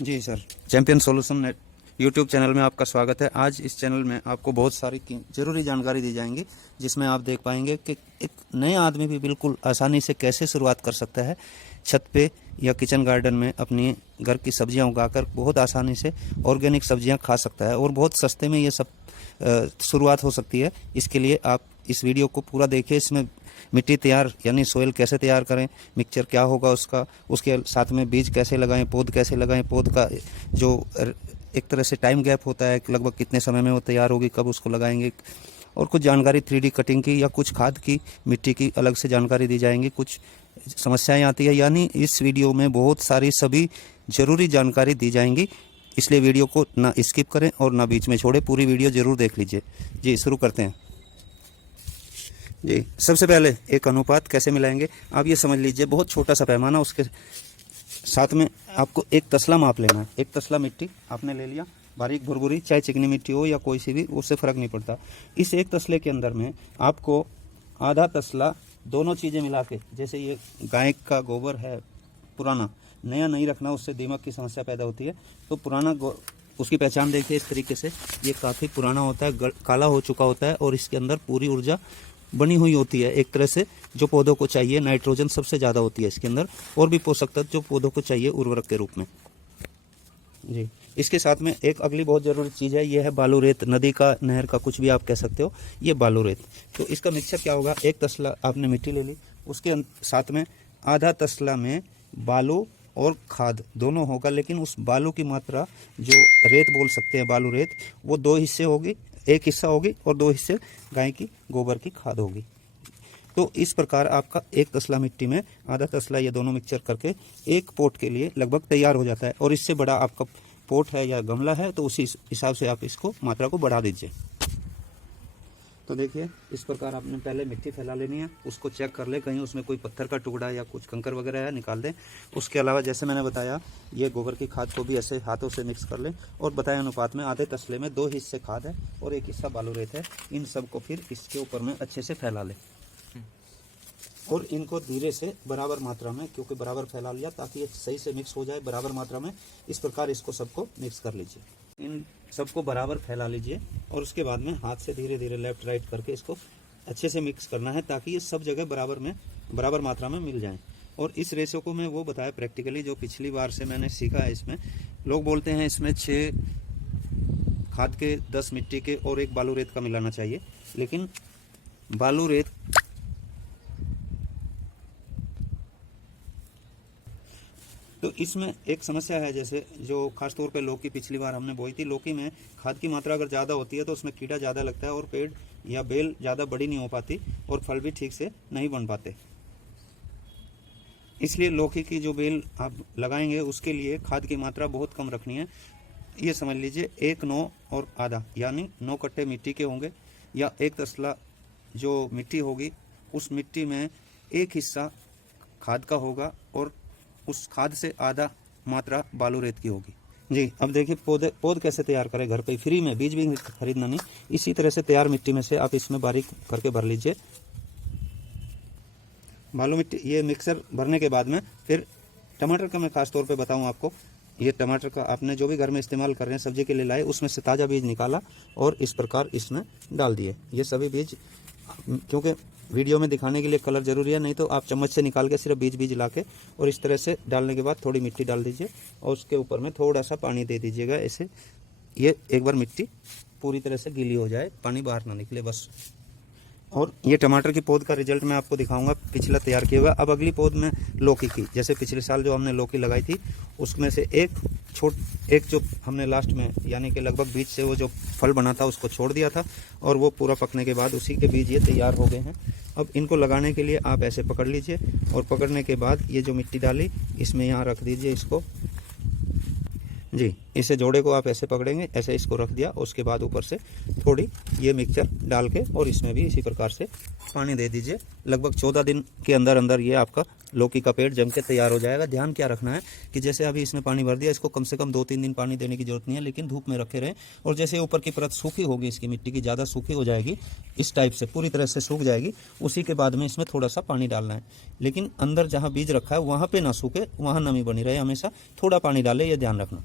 जी sir, champion solution net YouTube channel में आपका स्वागत है। आज इस चैनल में आपको बहुत सारी ज़रूरी जानकारी दी जाएंगी, जिसमें आप देख पाएंगे कि एक नए आदमी भी बिल्कुल आसानी से कैसे शुरुआत कर सकता है। छत पे या किचन गार्डन में अपनी घर की सब्जियां उगाकर बहुत आसानी से ऑर्गेनिक सब्जियां खा सकता है और बहुत सस्ते में ये सब शुरुआत हो सकती है। इसके लिए आप इस वीडियो को पूरा देखिए। इसमें मिट्टी तैयार यानी सोयल कैसे तैयार करें, मिक्सचर क्या होगा उसका, उसके साथ में बीज कैसे लगाएं, पौध कैसे लगाएं, पौध का जो एक तरह से टाइम गैप होता है लगभग कितने समय में वो तैयार होगी, कब उसको लगाएंगे, और कुछ जानकारी 3D कटिंग की या कुछ खाद की, मिट्टी की अलग से जानकारी दी जाएंगी। कुछ समस्याएं आती है, यानी इस वीडियो में बहुत सारी सभी ज़रूरी जानकारी दी जाएंगी। इसलिए वीडियो को ना स्किप करें और ना बीच में छोड़ें, पूरी वीडियो ज़रूर देख लीजिए। जी शुरू करते हैं। जी सबसे पहले एक अनुपात कैसे मिलाएंगे आप ये समझ लीजिए। बहुत छोटा सा पैमाना, उसके साथ में आपको एक तसला माप लेना है। एक तसला मिट्टी आपने ले लिया, बारीक भुरभुरी, चाहे चिकनी मिट्टी हो या कोई सी भी, उससे फ़र्क नहीं पड़ता। इस एक तसले के अंदर में आपको आधा तसला दोनों चीज़ें मिला के, जैसे ये गाय का गोबर है पुराना, नया नहीं रखना, उससे दीमक की समस्या पैदा होती है। तो पुराना उसकी पहचान देखिए इस तरीके से, ये काफ़ी पुराना होता है, काला हो चुका होता है और इसके अंदर पूरी ऊर्जा बनी हुई होती है। एक तरह से जो पौधों को चाहिए, नाइट्रोजन सबसे ज़्यादा होती है इसके अंदर, और भी पोषक तत्व जो पौधों को चाहिए उर्वरक के रूप में। जी इसके साथ में एक अगली बहुत ज़रूरी चीज़ है, ये है बालू रेत, नदी का, नहर का, कुछ भी आप कह सकते हो, ये बालू रेत। तो इसका मिक्सचर क्या होगा, एक तसला आपने मिट्टी ले ली, उसके साथ में आधा तसला में बालू और खाद दोनों होगा, लेकिन उस बालू की मात्रा जो रेत बोल सकते हैं, बालू रेत, वो 2 हिस्से होगी, एक हिस्सा होगी और 2 हिस्से गाय की गोबर की खाद होगी। तो इस प्रकार आपका एक तसला मिट्टी में आधा तसला ये दोनों मिक्सचर करके एक पोट के लिए लगभग तैयार हो जाता है। और इससे बड़ा आपका पोट है या गमला है तो उसी हिसाब से आप इसको मात्रा को बढ़ा दीजिए। तो देखिए इस प्रकार आपने पहले मिट्टी फैला लेनी है, उसको चेक कर ले कहीं उसमें कोई पत्थर का टुकड़ा या कुछ कंकर वगैरह है, निकाल दें। उसके अलावा जैसे मैंने बताया, ये गोबर की खाद को भी ऐसे हाथों से मिक्स कर लें और बताए अनुपात में आधे तसले में 2 हिस्से खाद है और 1 हिस्सा बालू रेत है। इन सब को फिर इसके ऊपर में अच्छे से फैला लें और इनको धीरे से बराबर मात्रा में, क्योंकि बराबर फैला लिया ताकि ये सही से मिक्स हो जाए बराबर मात्रा में, इस प्रकार इसको सबको मिक्स कर लीजिए। इन सबको बराबर फैला लीजिए और उसके बाद में हाथ से धीरे धीरे लेफ्ट राइट करके इसको अच्छे से मिक्स करना है ताकि ये सब जगह बराबर मात्रा में मिल जाए। और इस रेशो को मैं वो बताया प्रैक्टिकली जो पिछली बार से मैंने सीखा है। इसमें लोग बोलते हैं इसमें 6 खाद के, 10 मिट्टी के और 1 बालू रेत का मिलाना चाहिए, लेकिन बालू रेत तो इसमें एक समस्या है, जैसे जो खासतौर पे लौकी पिछली बार हमने बोई थी, लौकी में खाद की मात्रा अगर ज़्यादा होती है तो उसमें कीड़ा ज़्यादा लगता है और पेड़ या बेल ज़्यादा बड़ी नहीं हो पाती और फल भी ठीक से नहीं बन पाते। इसलिए लौकी की जो बेल आप लगाएंगे उसके लिए खाद की मात्रा बहुत कम रखनी है। ये समझ लीजिए 1 9 और आधा, यानी 9 कट्टे मिट्टी के होंगे या एक तसला जो मिट्टी होगी, उस मिट्टी में 1 हिस्सा खाद का होगा और उस खाद से आधा मात्रा बालू रेत की होगी। जी अब देखिए पौध कैसे तैयार करें घर पे, फ्री में, बीज भी खरीदना नहीं। इसी तरह से तैयार मिट्टी में से आप इसमें बारीक करके भर लीजिए बालू मिट्टी। ये मिक्सर भरने के बाद में फिर टमाटर का मैं खास तौर पे बताऊं आपको, ये टमाटर का आपने जो भी घर में इस्तेमाल कर रहे हैं, सब्जी के लिए लाए, उसमें से ताज़ा बीज निकाला और इस प्रकार इसमें डाल दिए। ये सभी बीज, क्योंकि वीडियो में दिखाने के लिए कलर ज़रूरी है, नहीं तो आप चम्मच से निकाल के सिर्फ बीज ला के और इस तरह से डालने के बाद थोड़ी मिट्टी डाल दीजिए और उसके ऊपर में थोड़ा सा पानी दे दीजिएगा। ऐसे ये एक बार मिट्टी पूरी तरह से गीली हो जाए, पानी बाहर ना निकले बस। और ये टमाटर की पौध का रिजल्ट मैं आपको दिखाऊंगा पिछला तैयार किया हुआ। अब अगली पौध में लौकी की, जैसे पिछले साल जो हमने लौकी लगाई थी उसमें से एक जो हमने लास्ट में, यानी कि लगभग बीज से वो जो फल बना था उसको छोड़ दिया था और वो पूरा पकने के बाद उसी के बीज ये तैयार हो गए हैं। अब इनको लगाने के लिए आप ऐसे पकड़ लीजिए और पकड़ने के बाद ये जो मिट्टी डाली इसमें यहाँ रख दीजिए इसको। जी इसे जोड़े को आप ऐसे पकड़ेंगे, ऐसे इसको रख दिया, उसके बाद ऊपर से थोड़ी ये मिक्सचर डाल के और इसमें भी इसी प्रकार से पानी दे दीजिए। लगभग 14 दिन के अंदर अंदर ये आपका लौकी का पेड़ जम के तैयार हो जाएगा। ध्यान क्या रखना है कि जैसे अभी इसमें पानी भर दिया, इसको कम से कम 2-3 दिन पानी देने की जरूरत नहीं है, लेकिन धूप में रखे रहें। और जैसे ऊपर की परत सूखी होगी, इसकी मिट्टी की ज़्यादा सूखी हो जाएगी, इस टाइप से पूरी तरह से सूख जाएगी, उसी के बाद में इसमें थोड़ा सा पानी डालना है। लेकिन अंदर जहाँ बीज रखा है वहाँ पे ना सूखे, वहाँ नमी बनी रहे, हमेशा थोड़ा पानी डालें, ये ध्यान रखना।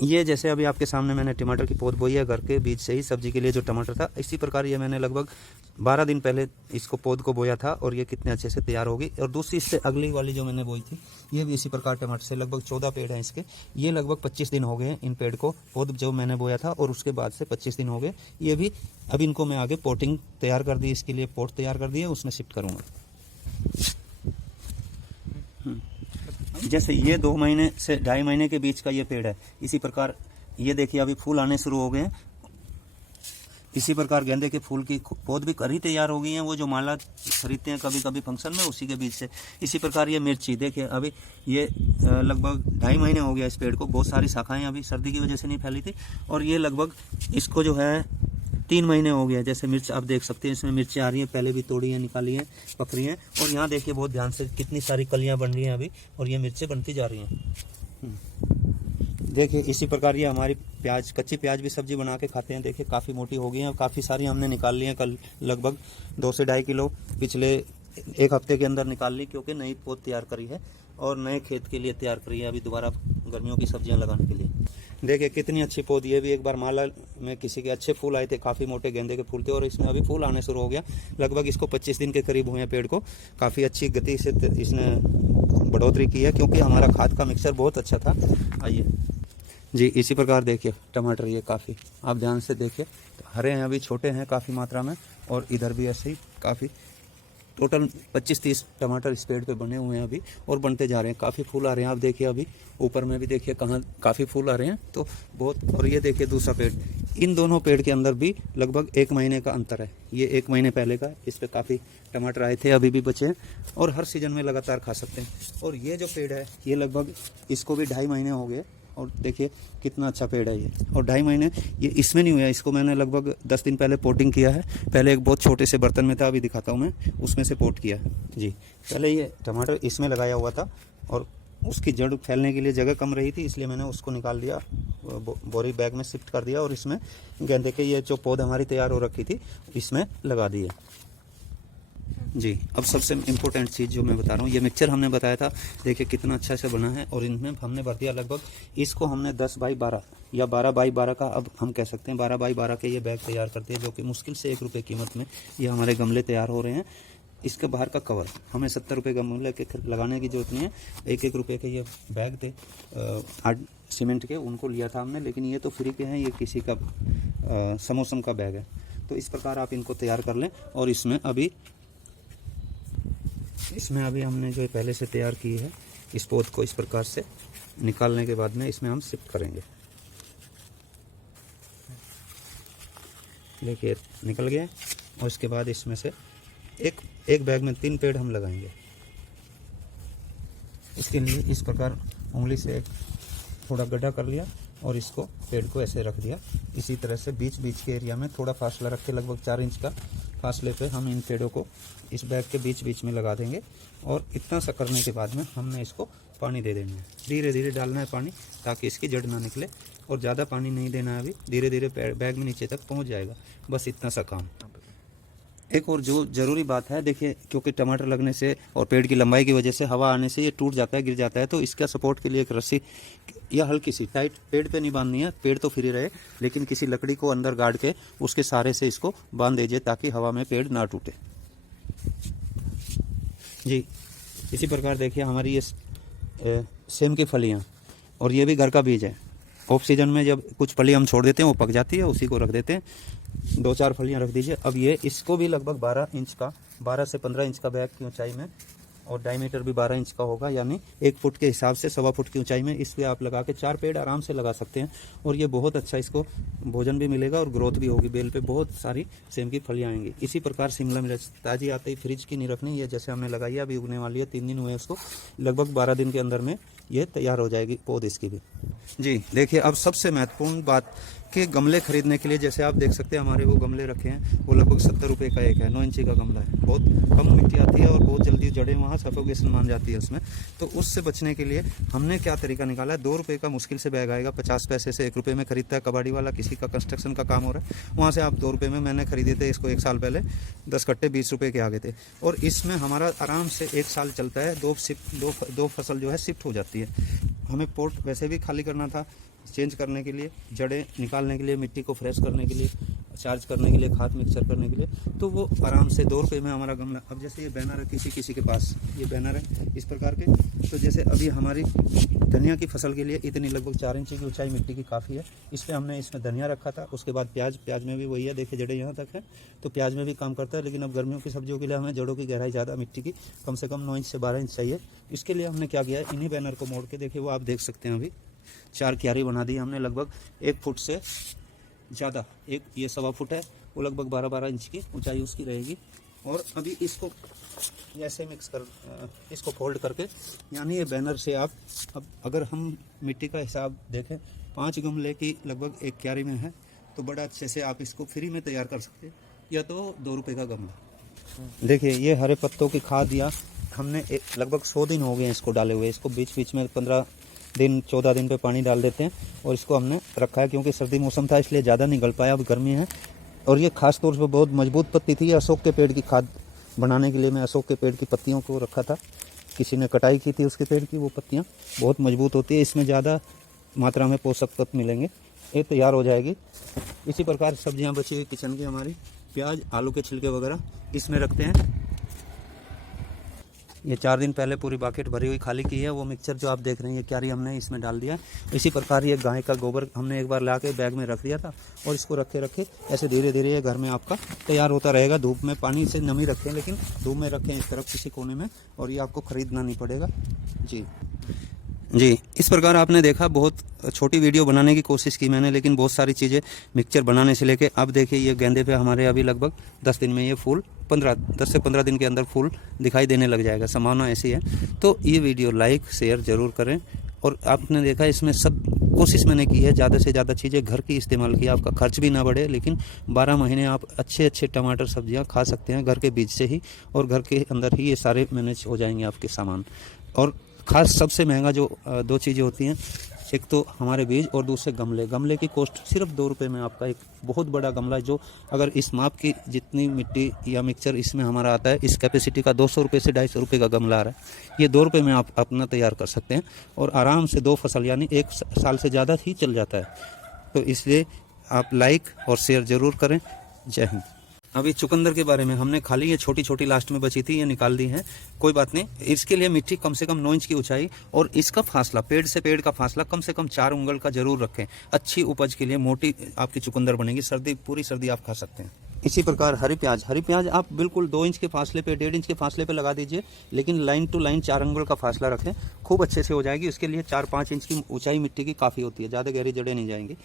ये जैसे अभी आपके सामने मैंने टमाटर की पौध बोई है, घर के बीज से ही सब्जी के लिए जो टमाटर था, इसी प्रकार ये मैंने लगभग 12 दिन पहले इसको पौध को बोया था और ये कितने अच्छे से तैयार होगी। और दूसरी इससे अगली वाली जो मैंने बोई थी, ये भी इसी प्रकार टमाटर से लगभग 14 पेड़ हैं इसके। ये लगभग 25 दिन हो गए हैं इन पेड़ को, पौध जो मैंने बोया था और उसके बाद से 25 दिन हो गए। ये भी अब इनको मैं आगे पोटिंग तैयार कर दी, इसके लिए पोट तैयार कर दिए, उसमें शिफ्ट करूँगा। जैसे ये 2 महीने से 2.5 महीने के बीच का ये पेड़ है, इसी प्रकार ये देखिए अभी फूल आने शुरू हो गए हैं। इसी प्रकार गेंदे के फूल की पौध भी करी तैयार हो गई हैं, वो जो माला खरीदते हैं कभी कभी फंक्शन में, उसी के बीच से। इसी प्रकार ये मिर्ची देखिए, अभी ये लगभग 2.5 महीने हो गया इस पेड़ को, बहुत सारी शाखाएं अभी सर्दी की वजह से नहीं फैली थी। और ये लगभग इसको जो है 3 महीने हो गया। जैसे मिर्च आप देख सकते हैं, इसमें मिर्ची आ रही हैं, पहले भी तोड़ी हैं, निकाली हैं, पकड़ी हैं। और यहाँ देखिए बहुत ध्यान से कितनी सारी कलियाँ बन रही हैं अभी, और ये मिर्चें बनती जा रही हैं। देखिए इसी प्रकार ये हमारी प्याज, कच्ची प्याज भी सब्जी बना के खाते हैं। देखिए काफ़ी मोटी हो गई हैं, काफ़ी सारी हमने निकाल ली हैं कल, लगभग 2 से 2.5 किलो पिछले 1 हफ्ते के अंदर निकाल ली, क्योंकि नई पौध तैयार करी है और नए खेत के लिए तैयार करी है अभी दोबारा गर्मियों की सब्जियां लगाने के लिए। देखिए कितनी अच्छी पौध, ये भी एक बार माला में किसी के अच्छे फूल आए थे, काफ़ी मोटे गेंदे के फूल थे, और इसमें अभी फूल आने शुरू हो गया। लगभग इसको 25 दिन के करीब हुए हैं पेड़ को, काफ़ी अच्छी गति से इसने बढ़ोतरी की है, क्योंकि हमारा खाद का मिक्सचर बहुत अच्छा था। आइए जी, इसी प्रकार देखिए टमाटर, ये काफ़ी आप ध्यान से देखिए, हरे हैं, अभी छोटे हैं काफ़ी मात्रा में, और इधर भी ऐसे ही काफ़ी टोटल 25-30 टमाटर इस पेड़ पे बने हुए हैं अभी, और बनते जा रहे हैं। काफ़ी फूल आ रहे हैं, आप देखिए अभी ऊपर में भी देखिए कहाँ काफ़ी फूल आ रहे हैं, तो बहुत। और ये देखिए दूसरा पेड़, इन दोनों पेड़ के अंदर भी लगभग 1 महीने का अंतर है। ये 1 महीने पहले का, इस पर काफ़ी टमाटर आए थे, अभी भी बचे हैं, और हर सीजन में लगातार खा सकते हैं। और ये जो पेड़ है, ये लगभग इसको भी 2.5 महीने हो गए, और देखिए कितना अच्छा पेड़ है ये। और 2.5 महीने ये इसमें नहीं हुआ, इसको मैंने लगभग 10 दिन पहले पोटिंग किया है। पहले एक बहुत छोटे से बर्तन में था, अभी दिखाता हूँ मैं, उसमें से पोट किया है जी। पहले ये टमाटर इसमें लगाया हुआ था, और उसकी जड़ फैलने के लिए जगह कम रही थी, इसलिए मैंने उसको निकाल दिया, बोरी बैग में शिफ्ट कर दिया, और इसमें गेंदे के ये जो पौध हमारी तैयार हो रखी थी इसमें लगा दिए जी। अब सबसे इम्पोर्टेंट चीज़ जो मैं बता रहा हूँ, ये मिक्सचर हमने बताया था, देखिए कितना अच्छा से बना है। और इनमें हमने भर दिया लगभग, इसको हमने 10x12 या 12x12 का, अब हम कह सकते हैं 12x12 के ये बैग तैयार करते हैं, जो कि मुश्किल से 1 रुपये कीमत में ये हमारे गमले तैयार हो रहे हैं। इसके बाहर का कवर हमें 70 रुपये गमले के लगाने की जरूरत नहीं है। 1-1 रुपये के ये बैग थे 8 सीमेंट के, उनको लिया था हमने, लेकिन ये तो फ्री के हैं, ये किसी का समोसम का बैग है। तो इस प्रकार आप इनको तैयार कर लें। और इसमें अभी हमने जो पहले से तैयार की है, इस पौध को इस प्रकार से निकालने के बाद में इसमें हम शिफ्ट करेंगे। देखिए निकल गया, और इसके बाद इसमें से एक बैग में 3 पेड़ हम लगाएंगे। इसके लिए इस प्रकार उंगली से थोड़ा गड्ढा कर लिया, और इसको पेड़ को ऐसे रख दिया। इसी तरह से बीच बीच के एरिया में थोड़ा फासला रख के, लगभग 4 इंच का फासले पे हम इन पेड़ों को इस बैग के बीच बीच में लगा देंगे। और इतना सा करने के बाद में हमने इसको पानी दे देना है, धीरे धीरे डालना है पानी, ताकि इसकी जड़ ना निकले। और ज़्यादा पानी नहीं देना है, अभी धीरे धीरे बैग में नीचे तक पहुंच जाएगा, बस इतना सा काम। एक और जो ज़रूरी बात है, देखिए क्योंकि टमाटर लगने से और पेड़ की लंबाई की वजह से हवा आने से ये टूट जाता है, गिर जाता है, तो इसका सपोर्ट के लिए एक रस्सी या हल्की सी टाइट, पेड़ पे नहीं बांधनी है, पेड़ तो फ्री रहे, लेकिन किसी लकड़ी को अंदर गाड़ के उसके सहारे से इसको बांध दीजिए, ताकि हवा में पेड़ ना टूटे जी। इसी प्रकार देखिए हमारी ये सेम की फलियाँ, और ये भी घर का बीज है। ऑफ सीजन में जब कुछ फली हम छोड़ देते हैं, वो पक जाती है, उसी को रख देते हैं, 2-4 फलियां रख दीजिए। अब ये इसको भी लगभग 12 से 15 इंच का बैग की ऊंचाई में, और डायमीटर भी 12 इंच का होगा, यानी 1 फुट के हिसाब से 1.25 फुट की ऊंचाई में। इस पर आप लगा के 4 पेड़ आराम से लगा सकते हैं, और ये बहुत अच्छा, इसको भोजन भी मिलेगा और ग्रोथ भी होगी, बेल पे बहुत सारी सेम की फलियां आएंगी। इसी प्रकार शिमला मिर्च ताज़ी आते ही फ्रिज की नहीं रखनी, ये जैसे हमने लगाई है, अभी उगने वाली है, 3 दिन हुए उसको, लगभग 12 दिन के अंदर में ये तैयार हो जाएगी पौध इसकी भी जी। देखिए अब सबसे महत्वपूर्ण बात के गमले खरीदने के लिए, जैसे आप देख सकते हैं हमारे वो गमले रखे हैं, वो लगभग 70 रुपये का एक है। 9 इंची का गमला है, बहुत कम मिट्टी आती है और बहुत जल्दी जड़ें वहाँ सफोकेशन मान जाती है उसमें। तो उससे बचने के लिए हमने क्या तरीका निकाला है, 2 रुपये का मुश्किल से बैग आएगा, 50 पैसे से 1 रुपये में खरीदता है कबाड़ी वाला, किसी का कंस्ट्रक्शन का काम हो रहा है, वहाँ से आप 2 रुपये में, मैंने खरीदे थे इसको 1 साल पहले, 10 कट्टे 20 रुपये के आ गए थे। और इसमें हमारा आराम से 1 साल चलता है, दो फसल जो है शिफ्ट हो जाती है। हमें पोर्ट वैसे भी खाली करना था, चेंज करने के लिए, जड़ें निकालने के लिए, मिट्टी को फ्रेश करने के लिए, चार्ज करने के लिए, खाद मिक्सचर करने के लिए, तो वो आराम से 2 रुपये में हमारा गमला। अब जैसे ये बैनर है किसी के पास, ये बैनर है इस प्रकार के, तो जैसे अभी हमारी धनिया की फसल के लिए इतनी लगभग 4 इंच की ऊंचाई मिट्टी की काफ़ी है। इस पर हमने इसमें धनिया रखा था, उसके बाद प्याज में भी वही है, देखिए जड़ें यहाँ तक है, तो प्याज में भी काम करता है। लेकिन अब गर्मियों की सब्जियों के लिए हमें जड़ों की गहराई ज़्यादा, मिट्टी की कम से कम 9 इंच से 12 इंच चाहिए। इसके लिए हमने क्या किया है, इन्हीं बैनर को मोड़ के, देखिए वो आप देख सकते हैं, अभी 4 क्यारी बना दी हमने, लगभग 1 फुट से ज़्यादा, एक ये 1.25 फुट है, वो लगभग 12-12 इंच की ऊंचाई उसकी रहेगी। और अभी इसको ऐसे इसको फोल्ड करके, यानी ये बैनर से आप, अब अगर हम मिट्टी का हिसाब देखें, 5 गमले की लगभग 1 क्यारी में है, तो बड़ा अच्छे से आप इसको फ्री में तैयार कर सकते हैं, या तो 2 रुपये का गमला। देखिए ये हरे पत्तों की खाद दिया हमने, लगभग 100 दिन हो गए हैं इसको डाले हुए, इसको बीच में 15 दिन 14 दिन पे पानी डाल देते हैं, और इसको हमने रखा है क्योंकि सर्दी मौसम था इसलिए ज़्यादा नहीं गल पाया, अब गर्मी है। और ये खास तौर पर बहुत मजबूत पत्ती थी, अशोक के पेड़ की खाद बनाने के लिए मैं अशोक के पेड़ की पत्तियों को रखा था, किसी ने कटाई की थी उसके पेड़ की, वो पत्तियाँ बहुत मजबूत होती है, इसमें ज़्यादा मात्रा में पोषक तत्व मिलेंगे। ये तैयार हो जाएगी। इसी प्रकार सब्जियाँ बची हुई किचन की हमारी, प्याज, आलू के छिलके वगैरह इसमें रखते हैं। ये 4 दिन पहले पूरी बाकेट भरी हुई खाली की है, वो मिक्सचर जो आप देख रहे हैं ये क्यारी हमने इसमें डाल दिया। इसी प्रकार ये गाय का गोबर हमने एक बार ला के बैग में रख दिया था, और इसको रखे ऐसे धीरे धीरे ये घर में आपका तैयार होता रहेगा। धूप में पानी से नमी रखें, लेकिन धूप में रखें इस तरफ किसी कोने में, और ये आपको ख़रीदना नहीं पड़ेगा। जी, इस प्रकार आपने देखा, बहुत छोटी वीडियो बनाने की कोशिश की मैंने, लेकिन बहुत सारी चीज़ें मिक्सचर बनाने से लेके अब देखिए ये गेंदे पे हमारे अभी लगभग 10 दिन में ये फूल 10 से 15 दिन के अंदर फूल दिखाई देने लग जाएगा, संभावना ऐसी है। तो ये वीडियो लाइक शेयर ज़रूर करें। और आपने देखा इसमें सब कोशिश मैंने की है, ज़्यादा से ज़्यादा चीज़ें घर की इस्तेमाल की, आपका खर्च भी ना बढ़े, लेकिन 12 महीने आप अच्छे टमाटर सब्जियां खा सकते हैं घर के बीज से ही, और घर के अंदर ही ये सारे मैनेज हो जाएंगे आपके सामान। और खास सबसे महंगा जो 2 चीज़ें होती हैं, एक तो हमारे बीज और दूसरे गमले की कॉस्ट सिर्फ 2 रुपये में आपका एक बहुत बड़ा गमला, जो अगर इस माप की जितनी मिट्टी या मिक्सचर इसमें हमारा आता है, इस कैपेसिटी का 200 रुपये से 250 रुपये का गमला आ रहा है, ये 2 रुपये में आप अपना तैयार कर सकते हैं, और आराम से 2 फसल यानी 1 साल से ज़्यादा ही चल जाता है। तो इसलिए आप लाइक और शेयर ज़रूर करें। जय हिंद। अभी चुकंदर के बारे में हमने खाली ये छोटी लास्ट में बची थी, ये निकाल दी है, कोई बात नहीं। इसके लिए मिट्टी कम से कम 9 इंच की ऊंचाई, और इसका फासला, पेड़ से पेड़ का फासला कम से कम 4 उंगल का जरूर रखें। अच्छी उपज के लिए मोटी आपकी चुकंदर बनेगी, पूरी सर्दी आप खा सकते हैं। इसी प्रकार हरी प्याज आप बिल्कुल 2 इंच के फासले पे, 1.5 इंच के फासले पे लगा दीजिए, लेकिन लाइन टू लाइन 4 उंगल का फासला रखें, खूब अच्छे से हो जाएगी। इसके लिए 4-5 इंच की ऊंचाई मिट्टी की काफ़ी होती है, ज़्यादा गहरी जड़ें नहीं जाएंगी।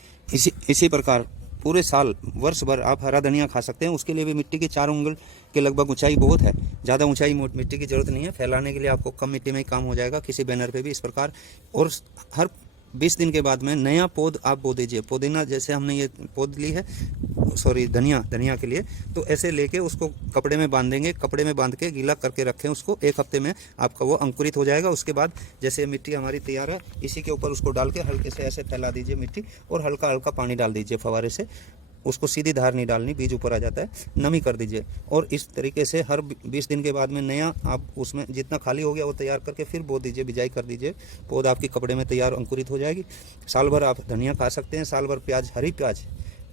इसी प्रकार पूरे साल वर्ष भर आप हरा धनिया खा सकते हैं, उसके लिए भी मिट्टी की 4 उंगल के लगभग ऊंचाई बहुत है, ज़्यादा ऊंचाई मिट्टी की जरूरत नहीं है। फैलाने के लिए आपको कम मिट्टी में ही काम हो जाएगा, किसी बैनर पे भी इस प्रकार। और हर 20 दिन के बाद में नया पौध आप बो दीजिए। पुदीना जैसे हमने ये पौध ली है, धनिया के लिए, तो ऐसे लेके उसको कपड़े में बांध देंगे, कपड़े में बांध के गीला करके रखें उसको, 1 हफ्ते में आपका वो अंकुरित हो जाएगा। उसके बाद जैसे मिट्टी हमारी तैयार है, इसी के ऊपर उसको डाल के हल्के से ऐसे फैला दीजिए मिट्टी, और हल्का हल्का पानी डाल दीजिए फवारे से, उसको सीधी धार नहीं डालनी, बीज ऊपर आ जाता है, नमी कर दीजिए। और इस तरीके से हर 20 दिन के बाद में नया आप उसमें जितना खाली हो गया वो तैयार करके फिर बो दीजिए, बिजाई कर दीजिए, पौध आपकी कपड़े में तैयार अंकुरित हो जाएगी। साल भर आप धनिया खा सकते हैं, साल भर प्याज, हरी प्याज,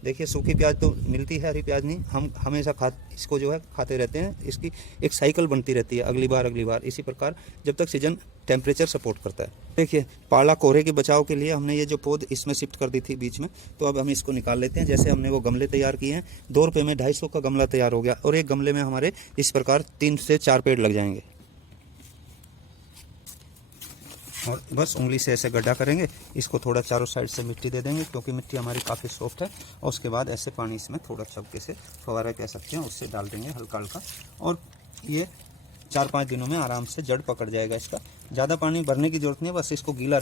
देखिए सूखी प्याज तो मिलती है, हरी प्याज नहीं, हम हमेशा इसको जो है खाते रहते हैं। इसकी एक साइकिल बनती रहती है, अगली बार। इसी प्रकार जब तक सीजन टेम्परेचर सपोर्ट करता है। देखिए पाला कोहरे के बचाव के लिए हमने ये जो पौध इसमें शिफ्ट कर दी थी बीच में, तो अब हम इसको निकाल लेते हैं। जैसे हमने वो गमले तैयार किए हैं, 2 रुपये में 250 का गमला तैयार हो गया, और एक गमले में हमारे इस प्रकार 3 से 4 पेड़ लग जाएंगे। और बस उंगली से ऐसे गड्ढा करेंगे, इसको थोड़ा चारों साइड से मिट्टी दे देंगे, क्योंकि मिट्टी हमारी काफ़ी सॉफ्ट है। और उसके बाद ऐसे पानी इसमें थोड़ा चपके से, फवारा कह सकते हैं, उससे डाल देंगे हल्का हल्का, और ये 4-5 दिनों में आराम से जड़ पकड़ जाएगा इसका। ज़्यादा पानी भरने की जरूरत नहीं है, बस इसको गीला